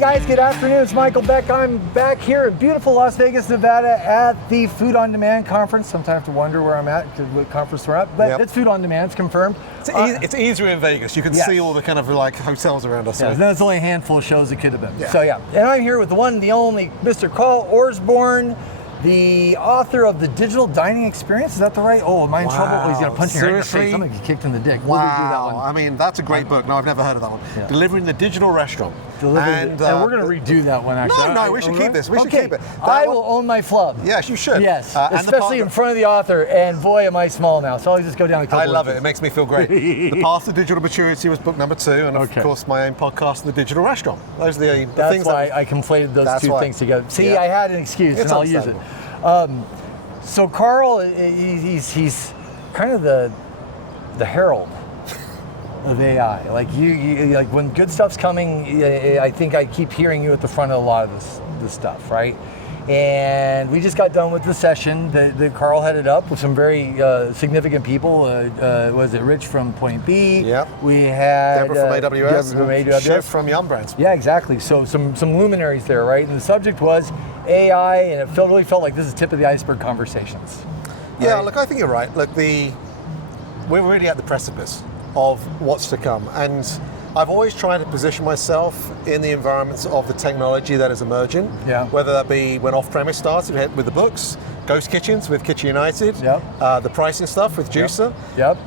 guys, good afternoon. It's Michael Beck. I'm back here in beautiful Las Vegas, Nevada at the Food on Demand conference. Sometimes I have to wonder where I'm at, what conference we're at, but It's Food on Demand, it's confirmed. It's easier in Vegas. You can see all the kind of like hotels around us. Yeah, there's only a handful of shows it could have been. Yeah. So and I'm here with the one, the only, Mr. Carl Orsbourn, the author of The Digital Dining Experience. Is that the right? Oh, am I in trouble? Oh, he's going to punch me right in the face. I'm going to get kicked in the dick. Wow. We'll do that one. I mean, that's a great book. No, I've never heard of that one. Yeah. Delivering the Digital Restaurant. And we're going to redo that one, actually. No, we should keep this. We should keep it. I will own my flub. Yes, you should. Yes, especially in front of the author. And boy, am I small now. So I'll just go down a couple I love it. It makes me feel great. The Path to Digital Maturity was book number 2. And of course, my own podcast, The Digital Restaurant. Those are the things. That's why I conflated those two things together. See, I had an excuse, and I'll use it. So Carl, he's kind of the herald of AI. Like you like when good stuff's coming, I think I keep hearing you at the front of a lot of this stuff, right? And we just got done with the session that Carl headed up with some very significant people. Was it Rich from Point B? Yeah. We had Deborah from AWS. Deborah from AWS. Chef from Yum Brands. Yeah, exactly. So some luminaries there, right? And the subject was AI, and it really felt like this is tip of the iceberg conversations. Yeah, right? Look, I think you're right. Look, we're really at the precipice of what's to come, and I've always tried to position myself in the environments of the technology that is emerging. Yeah. Whether that be when off-premise started with the books, ghost kitchens with Kitchen United, the pricing stuff with Juicer,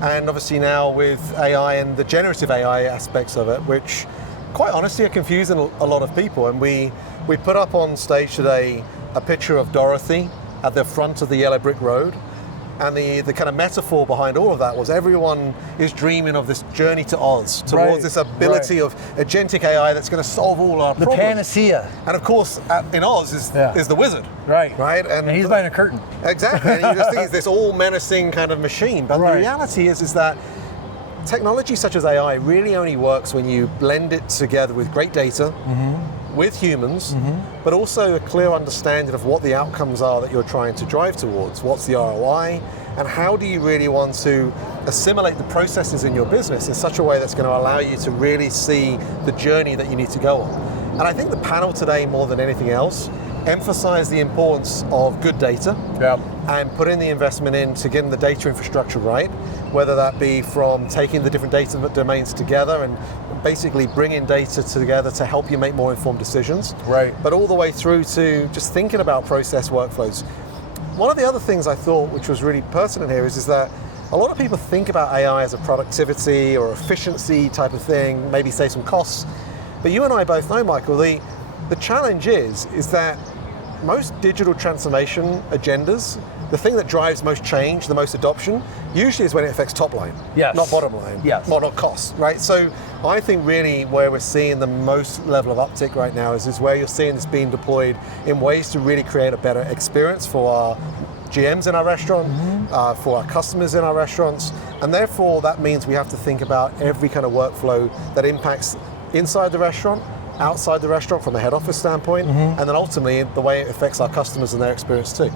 and obviously now with AI and the generative AI aspects of it, which quite honestly are confusing a lot of people. And we put up on stage today a picture of Dorothy at the front of the yellow brick road. And the kind of metaphor behind all of that was everyone is dreaming of this journey to Oz, towards this ability of agentic AI that's going to solve all our problems. The panacea. And of course, in Oz is the wizard. Right. Right. And he's behind a curtain. Exactly. And you just think it's this all menacing kind of machine. But the reality is that technology such as AI really only works when you blend it together with great data, with humans, but also a clear understanding of what the outcomes are that you're trying to drive towards. What's the ROI, and how do you really want to assimilate the processes in your business in such a way that's going to allow you to really see the journey that you need to go on. And I think the panel today, more than anything else, emphasized the importance of good data and putting the investment into getting the data infrastructure right, whether that be from taking the different data domains together and basically bringing data together to help you make more informed decisions, but all the way through to just thinking about process workflows. One of the other things I thought which was really pertinent here is that a lot of people think about AI as a productivity or efficiency type of thing, maybe save some costs, but you and I both know, Michael, the challenge is that most digital transformation agendas, the thing that drives most change, the most adoption, usually is when it affects top line, not bottom line, not costs, right? So I think really where we're seeing the most level of uptick right now is where you're seeing this being deployed in ways to really create a better experience for our GMs in our restaurant, for our customers in our restaurants, and therefore that means we have to think about every kind of workflow that impacts inside the restaurant, outside the restaurant from a head office standpoint, and then ultimately the way it affects our customers and their experience too.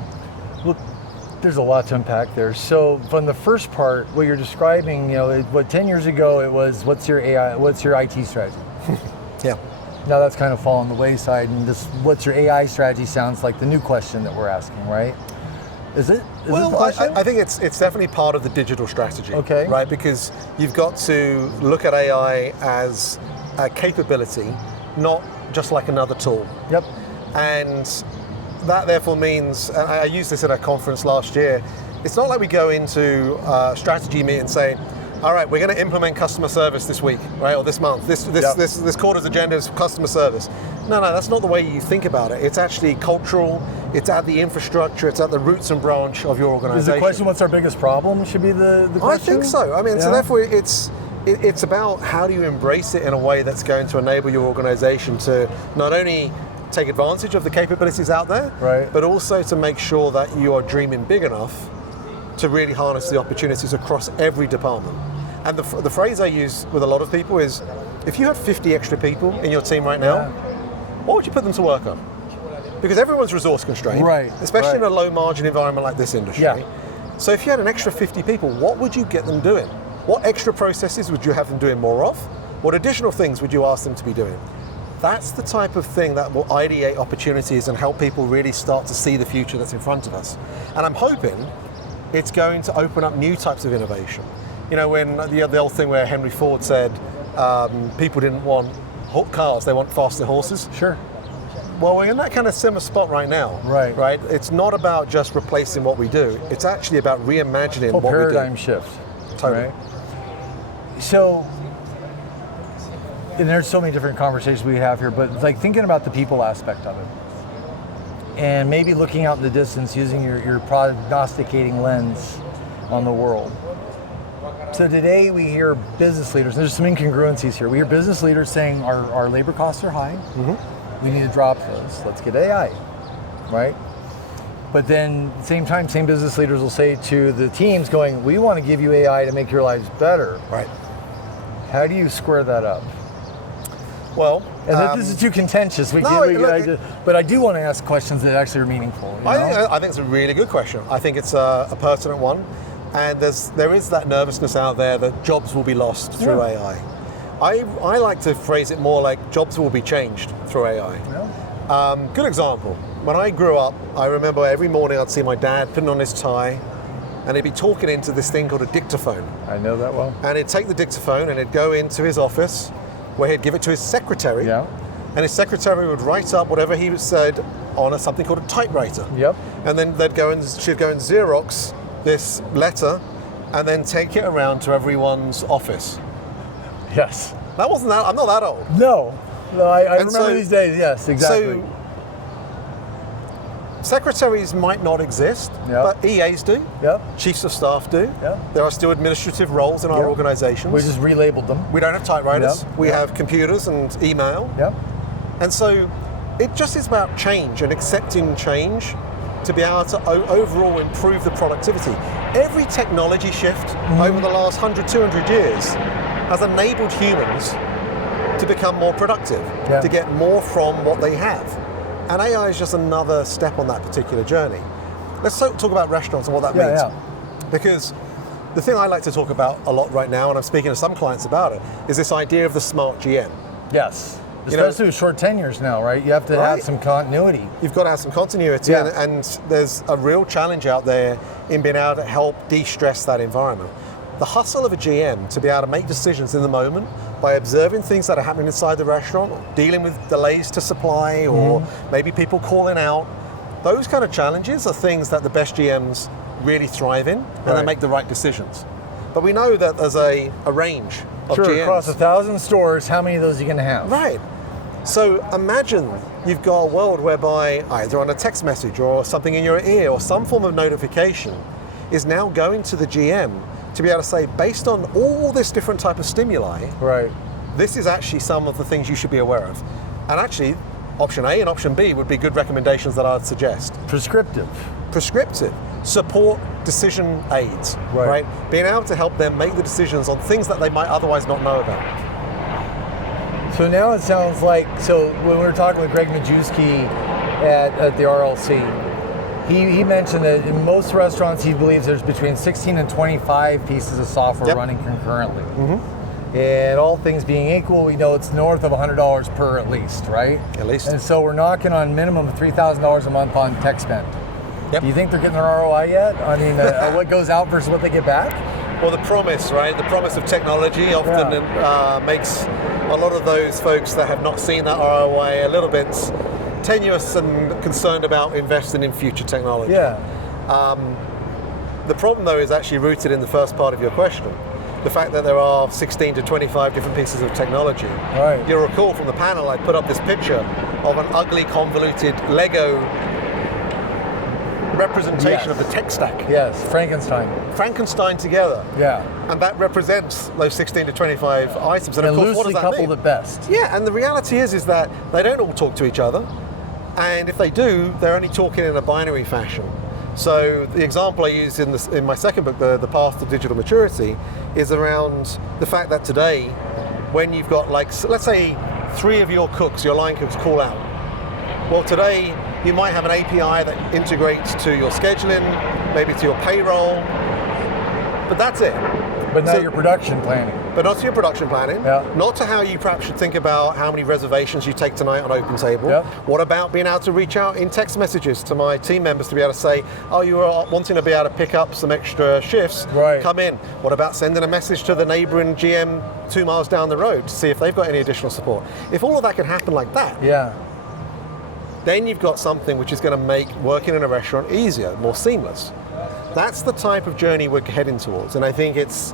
Well, there's a lot to unpack there. So from the first part, what you're describing, 10 years ago it was, what's your IT strategy? Now that's kind of fallen the wayside, and this, what's your AI strategy sounds like the new question that we're asking, right? Is it? I think it's definitely part of the digital strategy, right? Because you've got to look at AI as a capability, not just like another tool. And that therefore means, and I used this at a conference last year, it's not like we go into a strategy meeting saying, all right, we're going to implement customer service this week, right, or this month. This quarter's agenda is customer service. No, that's not the way you think about it. It's actually cultural, it's at the infrastructure, it's at the roots and branch of your organization. Is the question, what's our biggest problem, should be the question? I think so. I mean, so therefore it's about how do you embrace it in a way that's going to enable your organization to not only take advantage of the capabilities out there, but also to make sure that you are dreaming big enough to really harness the opportunities across every department. And the phrase I use with a lot of people is, if you had 50 extra people in your team right now, what would you put them to work on? Because everyone's resource constrained, especially in a low margin environment like this industry. So if you had an extra 50 people, what would you get them doing? What extra processes would you have them doing more of? What additional things would you ask them to be doing? That's the type of thing that will ideate opportunities and help people really start to see the future that's in front of us. And I'm hoping it's going to open up new types of innovation. When the old thing where Henry Ford said people didn't want cars, they want faster horses. Sure. Well, we're in that kind of similar spot right now. Right. It's not about just replacing what we do. It's actually about reimagining what we do. Paradigm shift. Totally. Right? So, and there's so many different conversations we have here, but like thinking about the people aspect of it, and maybe looking out in the distance using your prognosticating lens on the world. So today we hear business leaders, there's some incongruencies here. We hear business leaders saying our labor costs are high, we need to drop those, let's get AI, right? But then at the same time, same business leaders will say to the teams going, we want to give you AI to make your lives better. Right. How do you square that up? Well, and this is too contentious. But I do want to ask questions that actually are meaningful. I think it's a really good question. I think it's a pertinent one, and there is that nervousness out there that jobs will be lost through AI. I like to phrase it more like jobs will be changed through AI. Yeah. Good example. When I grew up, I remember every morning I'd see my dad putting on his tie, and he'd be talking into this thing called a dictaphone. I know that well. And he'd take the dictaphone and he'd go into his office, where he'd give it to his secretary, and his secretary would write up whatever he said on something called a typewriter. Yep. And then she'd go and Xerox this letter, and then take it around to everyone's office. Yes. I'm not that old. No, I remember these days. Yes, exactly. So secretaries might not exist, but EAs do. Yep. Chiefs of staff do. Yep. There are still administrative roles in our organizations. We just relabeled them. We don't have typewriters. We have computers and email. Yep. And so it just is about change and accepting change to be able to overall improve the productivity. Every technology shift over the last 100, 200 years has enabled humans to become more productive, to get more from what they have. And AI is just another step on that particular journey. Let's talk about restaurants and what that means. Because the thing I like to talk about a lot right now, and I'm speaking to some clients about it, is this idea of the smart GM. Yes. Especially with short tenures now, right? You have to have some continuity. You've got to have some continuity, and there's a real challenge out there in being able to help de-stress that environment. The hustle of a GM to be able to make decisions in the moment by observing things that are happening inside the restaurant, or dealing with delays to supply, or maybe people calling out, those kind of challenges are things that the best GMs really thrive in, and they make the right decisions. But we know that there's a range of GMs. Across 1,000 stores, how many of those are you going to have? Right. So imagine you've got a world whereby either on a text message or something in your ear or some form of notification is now going to the GM to be able to say, based on all this different type of stimuli, this is actually some of the things you should be aware of. And actually, option A and option B would be good recommendations that I'd suggest. Prescriptive. Support decision aids, right? Being able to help them make the decisions on things that they might otherwise not know about. So now it sounds like, when we were talking with Greg Majewski at the RLC, he mentioned that in most restaurants he believes there's between 16 and 25 pieces of software running concurrently. And all things being equal, we know it's north of $100 per at least, right? At least. And so we're knocking on minimum of $3,000 a month on tech spend. Do you think they're getting their ROI yet? I mean, what goes out versus what they get back? Well, the promise, right? The promise of technology often makes a lot of those folks that have not seen that ROI a little bit tenuous and concerned about investing in future technology. The problem, though, is actually rooted in the first part of your question. The fact that there are 16 to 25 different pieces of technology. You'll recall from the panel, I put up this picture of an ugly, convoluted Lego representation of the tech stack. Frankenstein together. And that represents those 16 to 25 items. And of course, what does that mean? Coupled at best. And the reality is that they don't all talk to each other. And if they do, they're only talking in a binary fashion. So the example I use in my second book, The Path to Digital Maturity, is around the fact that today, when you've got let's say 3 of your cooks, your line cooks, call out. Well, today you might have an API that integrates to your scheduling, maybe to your payroll. But that's it. But not your production planning. But not to your production planning. Yeah. Not to how you perhaps should think about how many reservations you take tonight on OpenTable. Yep. What about being able to reach out in text messages to my team members to be able to say, oh, you are wanting to be able to pick up some extra shifts, right. Come in. What about sending a message to the neighboring GM 2 miles down the road to see if they've got any additional support? If all of that can happen like that, yeah, then you've got something which is going to make working in a restaurant easier, more seamless. That's the type of journey we're heading towards, and I think it's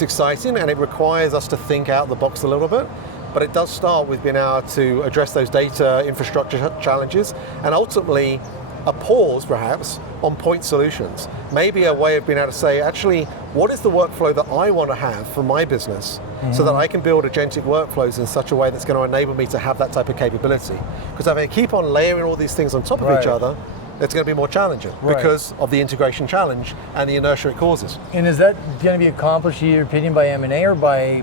exciting, and it requires us to think out the box a little bit, but it does start with being able to address those data infrastructure challenges, and ultimately a pause perhaps on point solutions. Maybe a way of being able to say, actually, what is the workflow that I want to have for my business so that I can build agentic workflows in such a way that's going to enable me to have that type of capability? Because if I keep on layering all these things on top of each other, it's going to be more challenging because of the integration challenge and the inertia it causes. And is that going to be accomplished, in your opinion, by M&A or by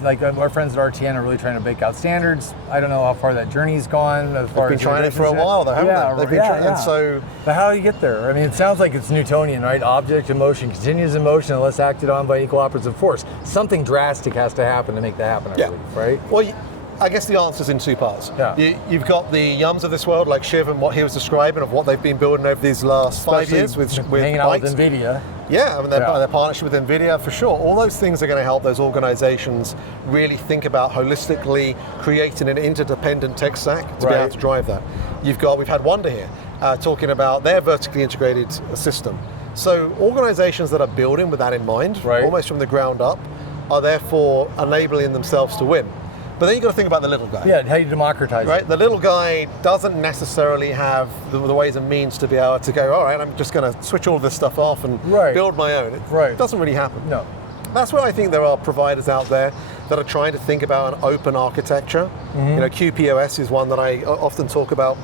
like our friends at RTN are really trying to bake out standards? I don't know how far that journey's gone. As far They've been trying it for a while, though, haven't they? They've been trying, and so. But how do you get there? I mean, it sounds like it's Newtonian, right? Object in motion continues in motion unless acted on by equal operative force. Something drastic has to happen to make that happen, I believe, right? Well, I guess the answer's in two parts. Yeah. You've got the Yums of this world, like Shiv and what he was describing of what they've been building over these last 5 years with hanging out with NVIDIA. Yeah, I mean, their partnership with NVIDIA, for sure. All those things are going to help those organizations really think about holistically creating an interdependent tech stack to be able to drive that. We've had Wonder here talking about their vertically integrated system. So organizations that are building with that in mind, almost from the ground up, are therefore enabling themselves to win. But then you've got to think about the little guy. Yeah, how you democratize it. The little guy doesn't necessarily have the ways and means to be able to go, all right, I'm just going to switch all this stuff off and build my own. It doesn't really happen. No. That's why I think there are providers out there that are trying to think about an open architecture. QPOS is one that I often talk about.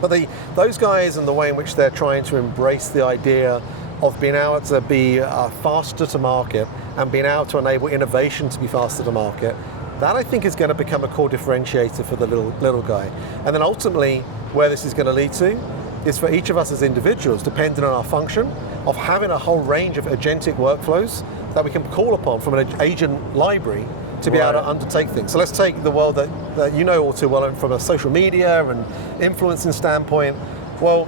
But those guys and the way in which they're trying to embrace the idea of being able to be faster to market and being able to enable innovation to be faster to market, that I think is going to become a core differentiator for the little guy. And then ultimately, where this is going to lead to is for each of us as individuals, depending on our function, of having a whole range of agentic workflows that we can call upon from an agent library to be able to undertake things. So let's take the world that you know all too well from a social media and influencing standpoint. Well,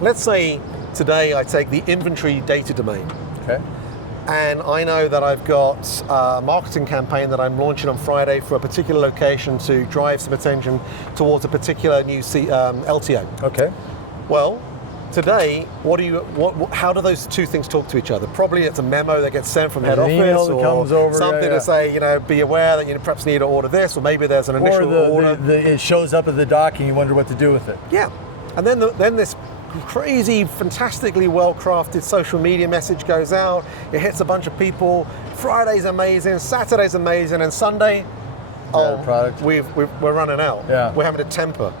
let's say today I take the inventory data domain. Okay. And I know that I've got a marketing campaign that I'm launching on Friday for a particular location to drive some attention towards a particular new LTO. Okay. Well, today, how do those two things talk to each other? Probably it's a memo that gets sent from head office or comes over, something to say, be aware that you perhaps need to order this, or maybe there's an initial order. It shows up at the dock and you wonder what to do with it. Yeah. And then this crazy, fantastically well-crafted social media message goes out. It hits a bunch of people. Friday's amazing, Saturday's amazing, and Sunday, we're running out. Yeah. We're having to temper.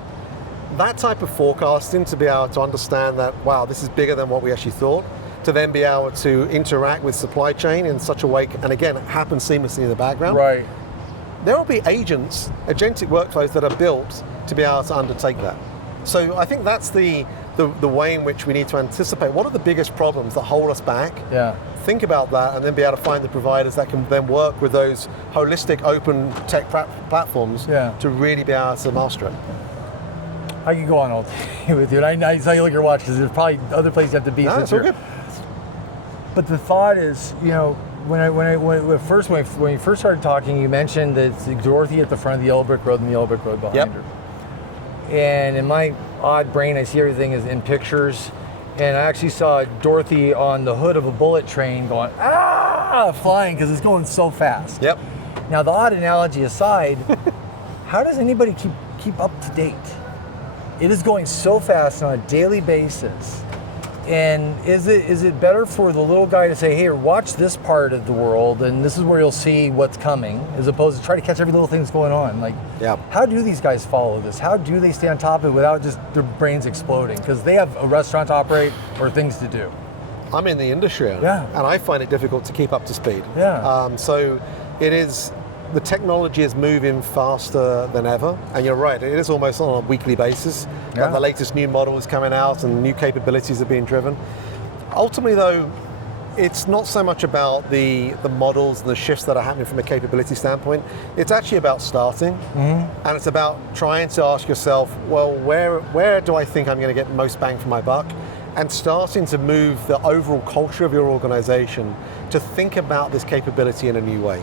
That type of forecasting to be able to understand that, wow, this is bigger than what we actually thought, to then be able to interact with supply chain in such a way, and again, it happens seamlessly in the background. Right. There will be agents, agentic workflows that are built to be able to undertake that. So I think that's the way in which we need to anticipate what are the biggest problems that hold us back. Yeah. Think about that and then be able to find the providers that can then work with those holistic open tech platforms to really be able to master it. I could go on all day with you. I saw you look at your watch because there's probably other places you have to be. No, it's all good. But the thought is, when you first started talking, you mentioned that it's Dorothy at the front of the yellow brick road and the yellow brick road behind her. And in my odd brain, I see everything as in pictures. And I actually saw Dorothy on the hood of a bullet train going, flying because it's going so fast. Yep. Now, the odd analogy aside, how does anybody keep up to date? It is going so fast on a daily basis. And is it better for the little guy to say, hey, watch this part of the world and this is where you'll see what's coming, as opposed to try to catch every little thing that's going on? How do these guys follow this? How do they stay on top of it without just their brains exploding? Because they have a restaurant to operate or things to do. I'm in the industry, and I find it difficult to keep up to speed. So it is, the technology is moving faster than ever, and you're right, it is almost on a weekly basis. And the latest new model is coming out and new capabilities are being driven. Ultimately though, it's not so much about the models and the shifts that are happening from a capability standpoint. It's actually about starting, and it's about trying to ask yourself, well, where do I think I'm going to get most bang for my buck? And starting to move the overall culture of your organization to think about this capability in a new way.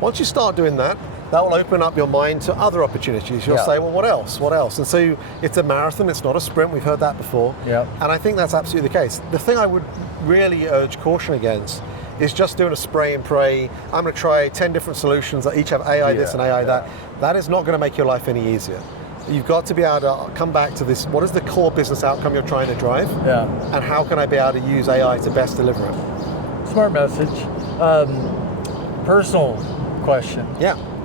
Once you start doing that, that will open up your mind to other opportunities. You'll say, well, what else? What else? And so it's a marathon, it's not a sprint. We've heard that before. And I think that's absolutely the case. The thing I would really urge caution against is just doing a spray and pray. I'm going to try 10 different solutions that each have AI this and AI that. That is not going to make your life any easier. You've got to be able to come back to this, what is the core business outcome you're trying to drive? And how can I be able to use AI to best deliver it? Smart message. Personal question.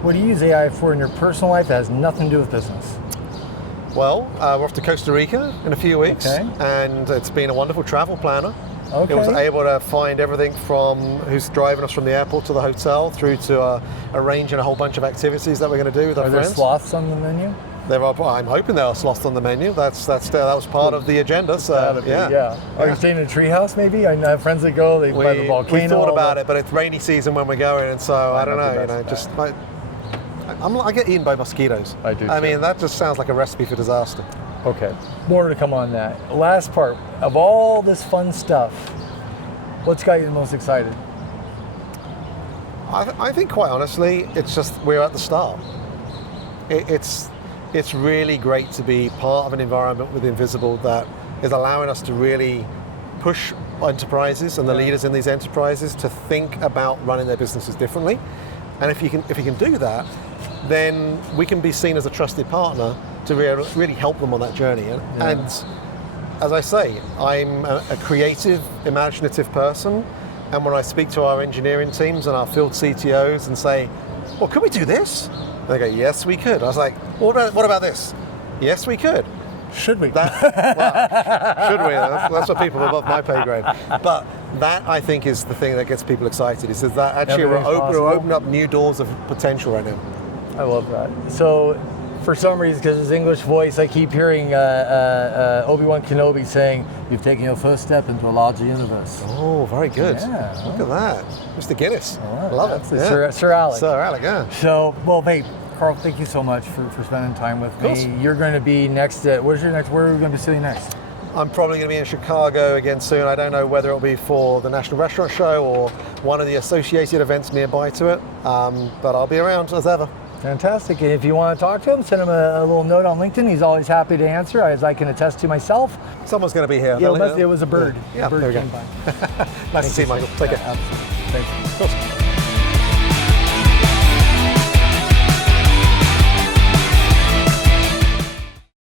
What do you use AI for in your personal life that has nothing to do with business? Well, we're off to Costa Rica in a few weeks, and it's been a wonderful travel planner. It was able to find everything from who's driving us from the airport to the hotel through to arranging a whole bunch of activities that we're going to do with our friends. Are there sloths on the menu? There are. I'm hoping there are sloths on the menu. That was part of the agenda. So Are you staying in a treehouse maybe? I have friends that go. They by the volcano. We thought about it, but it's rainy season when we're going, and so I don't know. I get eaten by mosquitoes. I do. I mean, that just sounds like a recipe for disaster. Okay. More to come on that. Last part of all this fun stuff. What's got you the most excited? I think, quite honestly, it's just we're at the start. It's really great to be part of an environment with Invisible that is allowing us to really push enterprises and the leaders in these enterprises to think about running their businesses differently. And if you can do that, then we can be seen as a trusted partner to really help them on that journey. And as I say, I'm a creative, imaginative person. And when I speak to our engineering teams and our field CTOs and say, well, could we do this? And they go, yes, we could. I was like, what about this? Yes, we could. Should we? Should we? That's what people above my pay grade. But that, I think, is the thing that gets people excited. Is that actually we're opening up new doors of potential right now. I love that. So, for some reason, because his English voice, I keep hearing Obi-Wan Kenobi saying, "You've taken your first step into a larger universe." Oh, very good. Yeah. Look at that. Mr. Guinness. Right. Love it. Sir Alec. Sir Alec, yeah. So, well, hey, Carl, thank you so much for spending time with me. You're going to be next at, where are we going to be sitting next? I'm probably going to be in Chicago again soon. I don't know whether it'll be for the National Restaurant Show or one of the associated events nearby to it, but I'll be around as ever. Fantastic. And if you want to talk to him, send him a little note on LinkedIn. He's always happy to answer, as I can attest to myself. Someone's going to be here. Yeah, it was a bird. Yeah, a bird there we go. came by. Nice to see you, Michael. Take care. Absolutely. Thank you. Of course.